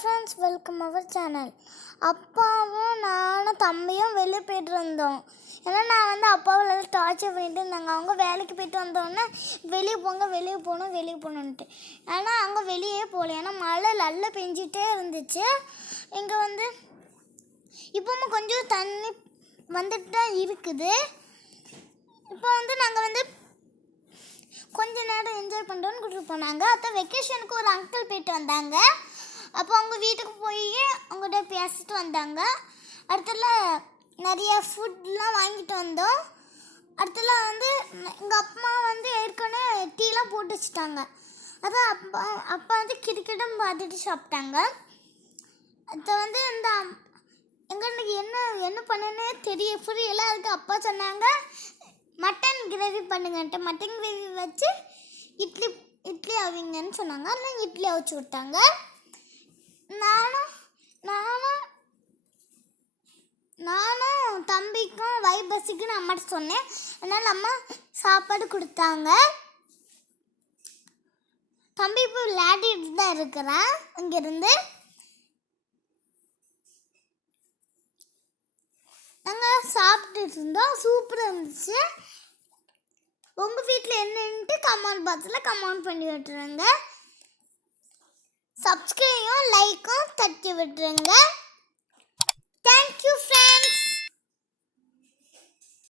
Friends, welcome our channel. அப்பாவும் நானும் தம்பியும் வெளியே போய்ட்டு இருந்தோம். ஏன்னா நான் அப்பாவில் டார்ச்சர் பண்ணிட்டு இருந்தாங்க. அவங்க வேலைக்கு போய்ட்டு வந்தோடனே வெளியே போகணுன்ட்டு. ஏன்னா அங்கே வெளியே போகல, ஏன்னா மழை நல்லா பெஞ்சிட்டே இருந்துச்சு. இங்கே இப்போவும் கொஞ்சம் தண்ணி வந்துட்டு தான் இருக்குது. இப்போ நாங்கள் கொஞ்ச நேரம் என்ஜாய் பண்ணுறோன்னு கூட்டிட்டு போனாங்க. அதான் வெக்கேஷனுக்கு ஒரு அங்கிள் போயிட்டு வந்தாங்க. அப்போ அவங்க வீட்டுக்கு போய் அவங்ககிட்ட பேசிட்டு வந்தாங்க. அடுத்தல நிறைய ஃபுட்லாம் வாங்கிட்டு வந்தோம். அடுத்தல எங்கள் அப்பா ஏற்கனவே டீலாம் போட்டு வச்சுட்டாங்க. அதான் அப்பா கிரிக்கெட்டும் பார்த்துட்டு சாப்பிட்டாங்க. அதை இந்த எங்களுக்கு என்ன பண்ணுன்னே புரியல. அதுக்கு அப்பா சொன்னாங்க மட்டன் கிரேவி பண்ணுங்கன்ட்டு. மட்டன் கிரேவி வச்சு இட்லி அவிங்கன்னு சொன்னாங்க. அதில் இட்லி அவிச்சு விட்டாங்க. நானும் தம்பிக்கும் வைபஸுக்குன்னு அம்மாட்ட சொன்னேன். அதனால் அம்மா சாப்பாடு கொடுத்தாங்க. தம்பி இப்போ விளையாடிட்டு தான் இருக்கிறான். இங்கேருந்து நாங்கள் சாப்பிட்டுட்டு இருந்தோம். சூப்பராக இருந்துச்சு. உங்கள் வீட்டில் என்னன்ட்டு கமெண்ட் பாக்ஸில் கமெண்ட் பண்ணி விட்டுருங்க. சப்ஸ்கிரைபும் லைக்கும் தட்டி விட்டுருங்க.